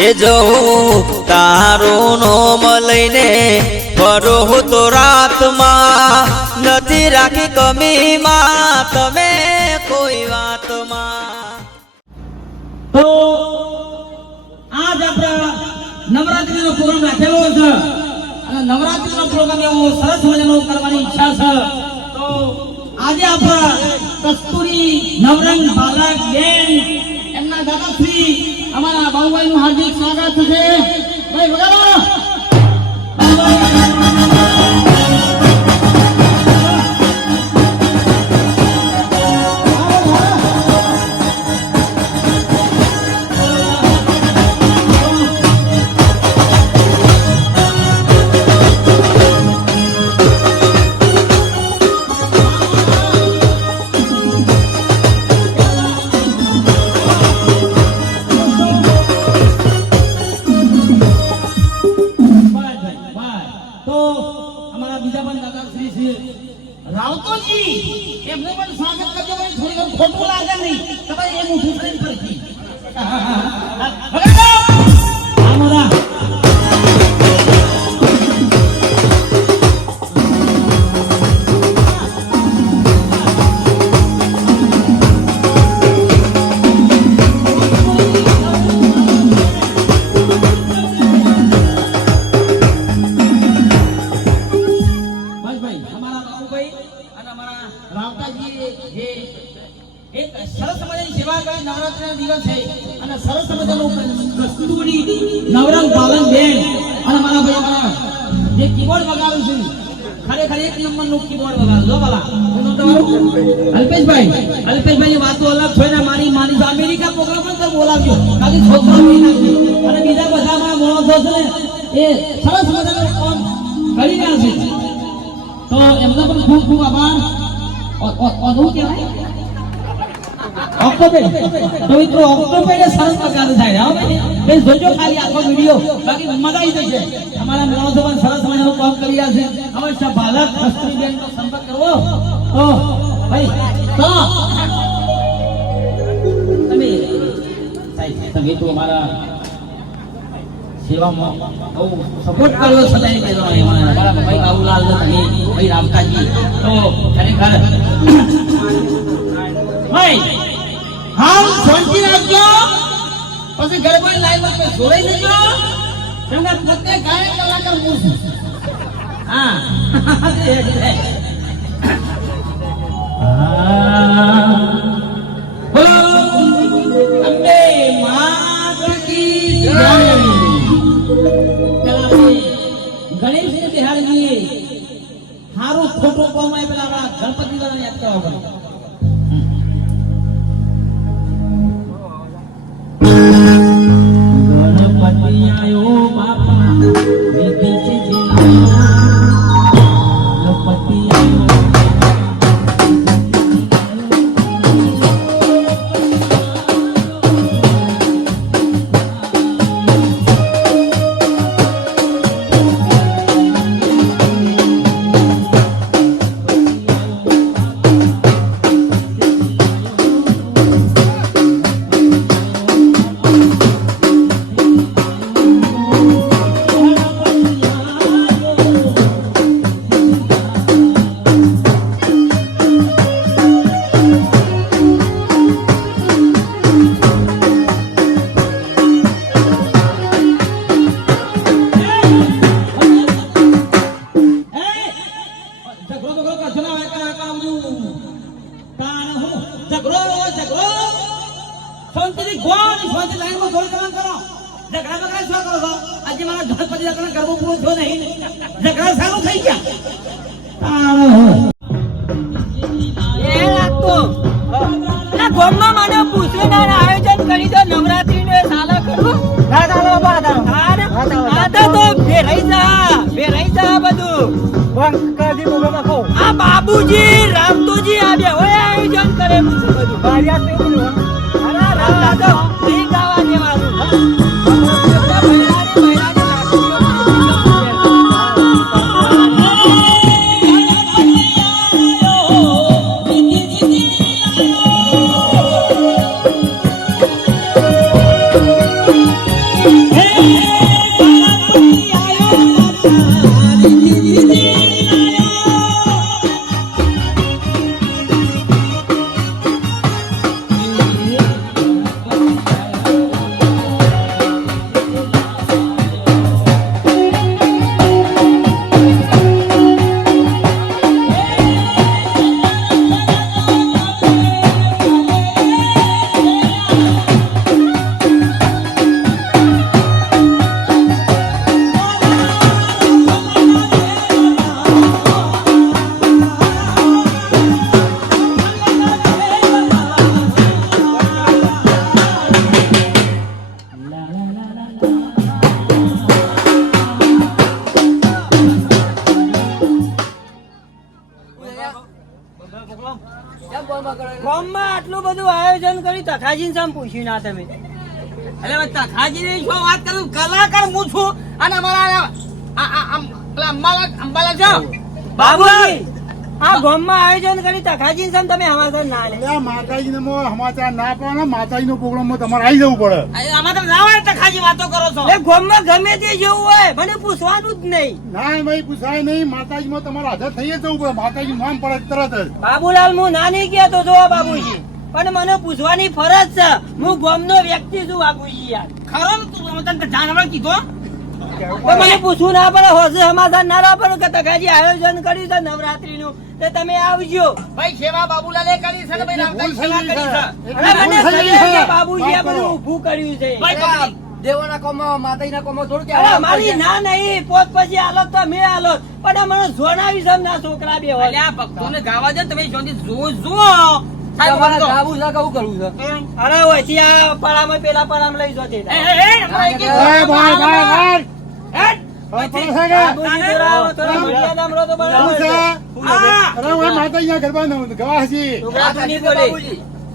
એ જવું તારું નોમ લઈને ફરો તો રાતમાં નથી રાખી કમીમાં તમે કોઈ વાતમાં. તો આજ આપણા નવરાત્રીનો પ્રોગ્રામ રાખેલો છે અને નવરાત્રીનો પ્રોગ્રામ એવો સરસ મજાનો કરવાની ઈચ્છા છે. તો આજે આપણા કસ્તુરી નવરંગ બાલક બેન એમના દાદાશ્રી અમારા બાબુભાઈનું હાર્દિક સ્વાગત છે. ભાઈ વગાડો. રાવતોજી એમને પણ સ્વાગત કરજો. ભાઈ થોડી ખોટું લાગે નહીં તો ભાઈ એ મોઢું ફરીને ફરતી અમારા નવરંગ પાલન બેન અને મારા ભાઈ અમારા જે કીબોર્ડ વગાડું છું ખરેખર એક નંબરનું કીબોર્ડ વગાડો જો બાલા અલ્પેશભાઈ ની વાતો અલગ છે ને મારી અમેરિકા પ્રોગ્રામ પણ બોલાવ્યો ખાલી છોકરા અને બીજા બધા મારા માણસો છે ને એ સરસ મજાનું કામ કરી રહ્યા છે. તો એમનો પણ ખૂબ ખૂબ આભાર. અધૂ કહેવાય ઓક્ટોબર તો મિત્રો ઓક્ટોબરે સરસ પ્રકારે થાય. હા ભાઈ બે જોજો ખાલી આખો વિડિયો બાકી મજા આવી જશે. અમારા માણસો પણ સરસ મજાનું કામ કરી રહ્યા છે. અવશ્ય બાલક કસ્તુરી બેન નો સંપર્ક કરવો. તો ભાઈ તો તમે તો અમારા સેવામાં બહુ સપોર્ટ કર્યો છે. ભાઈ બાબુલાલ ભાઈ રામકાજી તો ખરેખર ભાઈ હાલ શાંતિ રાખજો. પછી ગરબા લાઈવ પર જોડાઈ લેજો. તમને પોતે ગાયક કલાકાર હું છું. હા અંબે માત કી જય. ગણેશ ને બિહારી હારું ખોટું કોમાય પેલા આપણા ગણપતિ દાદાને યાદ કરવા પડે. આયો બાપા વિધિ છે ગણપતિ આયો. બાબુજી રામતુજી આવ્યા હોય આયોજન કરે ગામમાં આટલું બધું આયોજન કર્યું તખાજીને સામ પૂછ્યું ના તમે અરે ભાઈ તખાજીની શું વાત કરું કલાકાર હું છું અને અમારા પેલા અંબાલા છો બાબુજી આ ગામમાં આયોજન કર્યું તખાજીને સામ તમે હમાસર ના લે આ માતાજીને સમાચાર ના પાડે માતાજીનો પ્રોગ્રામમાં તમારે આવી જવું પડે. આમાં તમે ના હોય તખાજી વાતો કરો છો એ ગામમાં ગમે તે જેવું હોય મને પૂછવાનું જ નહીં ના ભાઈ પૂછાય નહીં. માતાજીમાં તમારે હાજર થઈ જ જવું પડે. માતાજી નામ પડે તરત જ. બાબુલાલ હું ના નહીં કહેતો જો બાબુજી પણ મને પૂછવાની ફરજ છે હું ગામનો વ્યક્તિ છું બાબુજી યાર ખરો ને તું તને જાણવા કીધો તો મને પૂછવું ના પડે હોશે સમાધાન ના ના પડે કે તખાજી આયોજન કર્યું છે નવરાત્રીનું તે તમે આવજો ભાઈ સેવા બાબુલાલે કરી છે ને ભાઈ રામદાસ સેવા કરી છે અરે મને સજે કે બાબુજી આ બધું ઊભું કર્યું છે ભાઈ દેવાના કોમમાં માતાજીના કોમમાં થોડું કે અરે મારી ના નહીં પોત પછી આલો તો મેં આલો પણ આ મને જોનાવી છે ના છોકરા બે હોય અલ્યા ભક્તોને ગાવા દે તમે જોતી જો તમારે ગાવું છે કેવું કરવું છે અરે હોય ત્યાં પડામાં પેલા પડામાં લઈ જતે એ ભાઈ ભાઈ ભાઈ બાબુજી થોડા મર્યાદામાં રહો તો બરાબર છે. અરે હું માતાજીના ગરબા ગવા છે. છોકરા તું નહીં બોલે.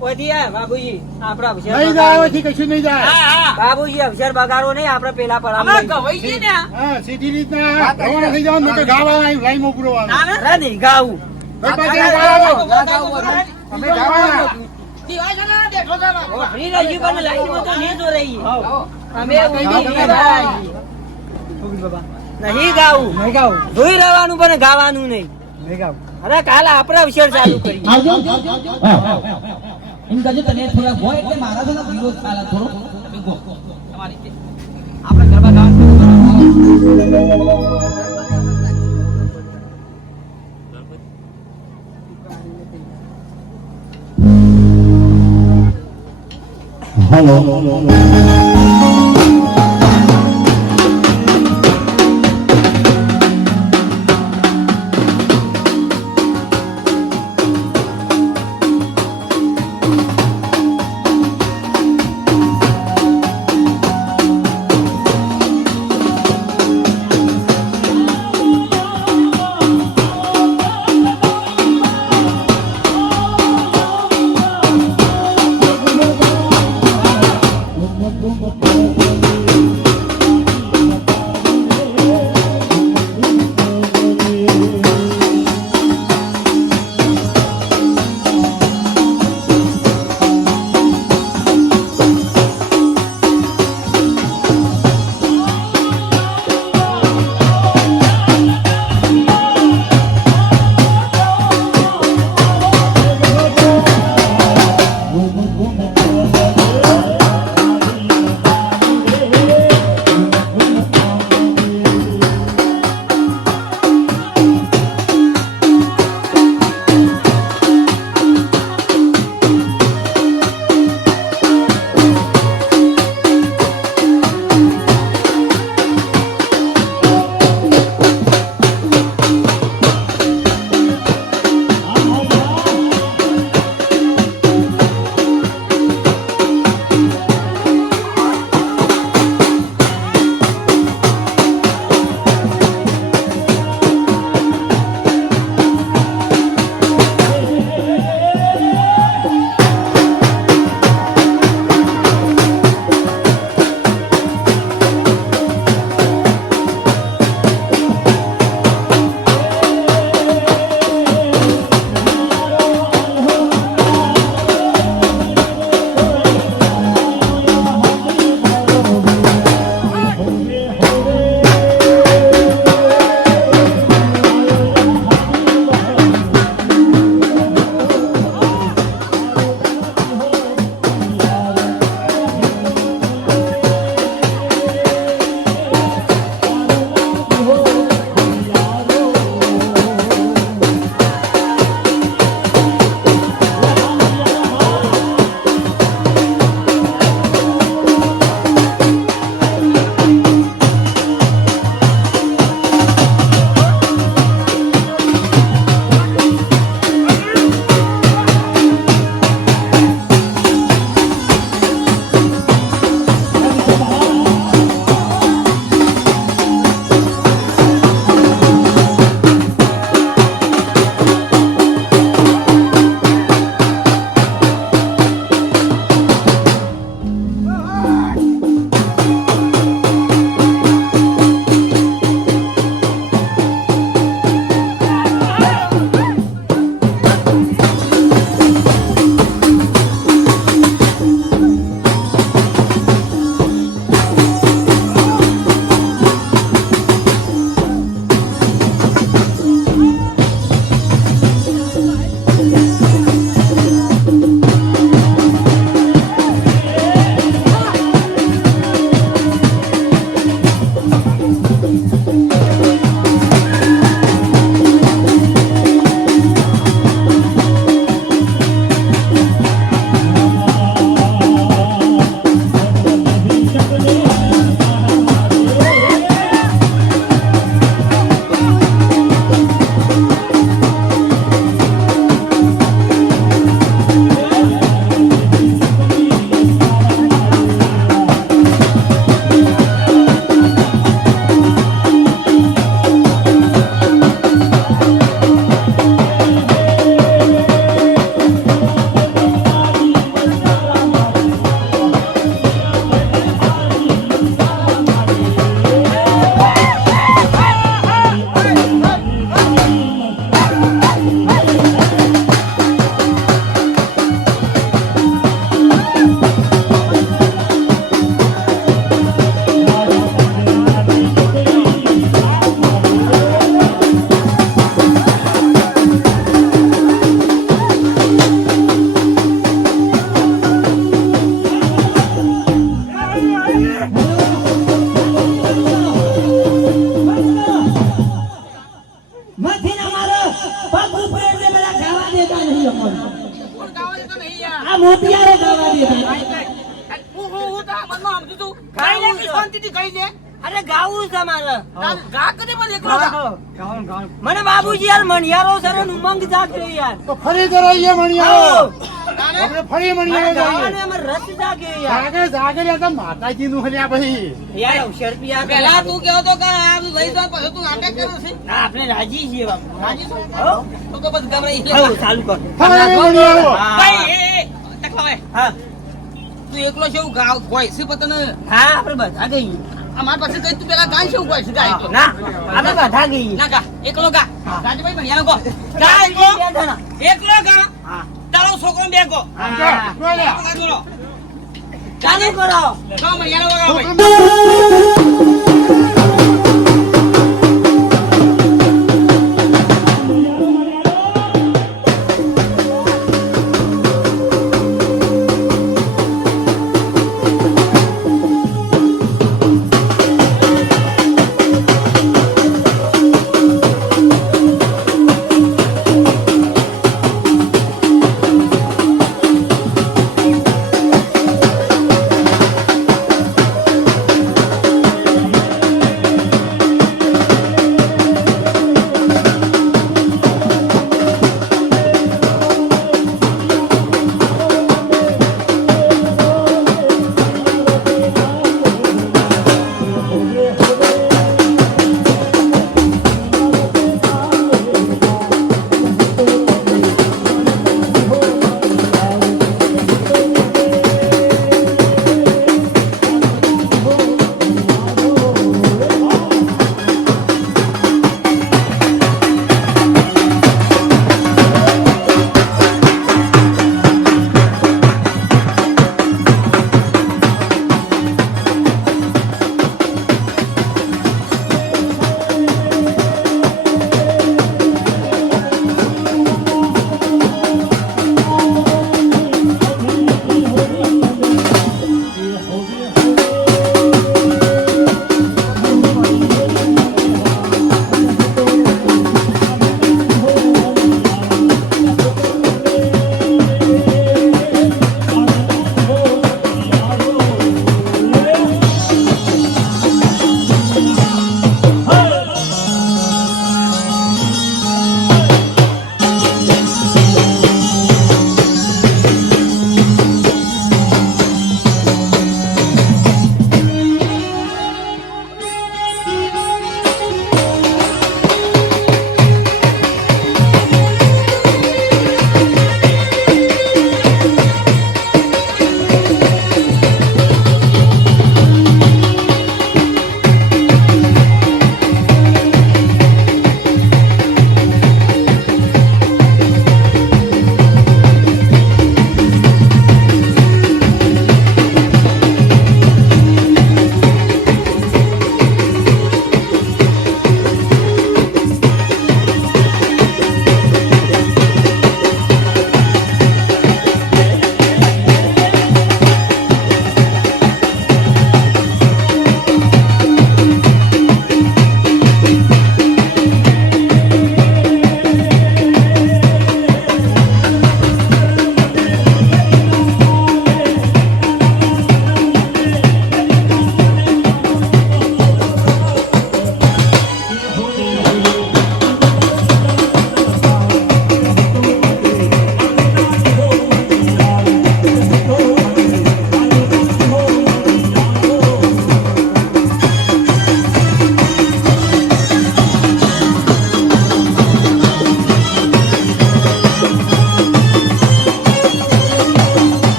ઓયથી આ બાબુજી આપણા અવસર નહીં જાય પછી કશું નહીં જાય. બાબુજી અવસર બગાડો નહીં આપણે પેલા પડામાં અમાર લઈ જઈએ. ગવાઈ છે ને હા સીધી રીતના રવાના થઈ જવાનું. નકર ગાવા લાઈનમાં ઉભું રહેવાનું. અરે નહીં ગાવું ભાઈ પાછળ ગાવા. અમે ગાવાના. દીવા છે ને બેઠો છે બાબા. ફ્રી રહી પણ લાઈનમાં તો નહીં જો રહી અમે નહીં ગાવું જોઈ રહેવાનું પણ ગાવાનું નહીં અરે કાલે આપણે અવસર ચાલુ કરી એમ કહેજો તને થોડા હોય એટલે મારા છે ને વિરોધ ચાલે થોડો તમે ગો તમારી રીતે આપણે ગરબા Boom, boom, boom. કહી દે અરે ગાવું છે મારે ગા કદે પણ એકલો ગા મને બાબુજી યાર મણિયારો સર ઉમંગ જાગ્યો યાર તો ફરી કરાઈએ મણિયારો આવો. આપણે ફરી મણિયારો ગાવાને જઈએ અમારે રસ જાગ્યો યાર જાગે જાગે લે તો માતાજી નું હલ્યા ભાઈ યાર અવસર પી આ પેલા તું કેવો તો કે આ લઈ જા પછી તું નાટક કરે છે ના આપણે રાજી છીએ બાપુ રાજી છો? હો તો કે બસ ગભરાઈ હો ચાલુ કર ફરી મણિયારો ભાઈ એ તકવાય હા તું એકલો છે એવું ગા હોય છે પતન હા આપણે બધા ગઈ અમાર પાસે કઈ તું પેલા ગાય છે એવું હોય છે ગાય તો ના આપણે બધા ગઈ ના ગા એકલો ગા રાજભાઈ ભણ્યા ગો ગા એકલો ગા હા તારો છોકરો બે ગો હા બોલે ચાલુ કરો ગા મણિયાનો વગાડો ભાઈ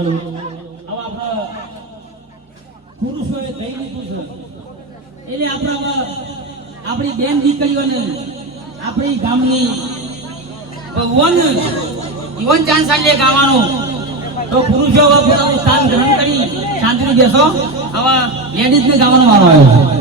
હલો હવે આપણે પુરુષોએ કહી દીધું છે એટલે આપણે હવે આપણી બેન દીકરીઓને આપણી ગામની ભગવાન જીવન ચાંસાલ્ય ગાવાનો તો પુરુષો હવે પોતાનું સ્થાન ગ્રહણ કરી શાંતિથી બેસો હવે લેડીઝને ગાવાનો વારો આવ્યો છે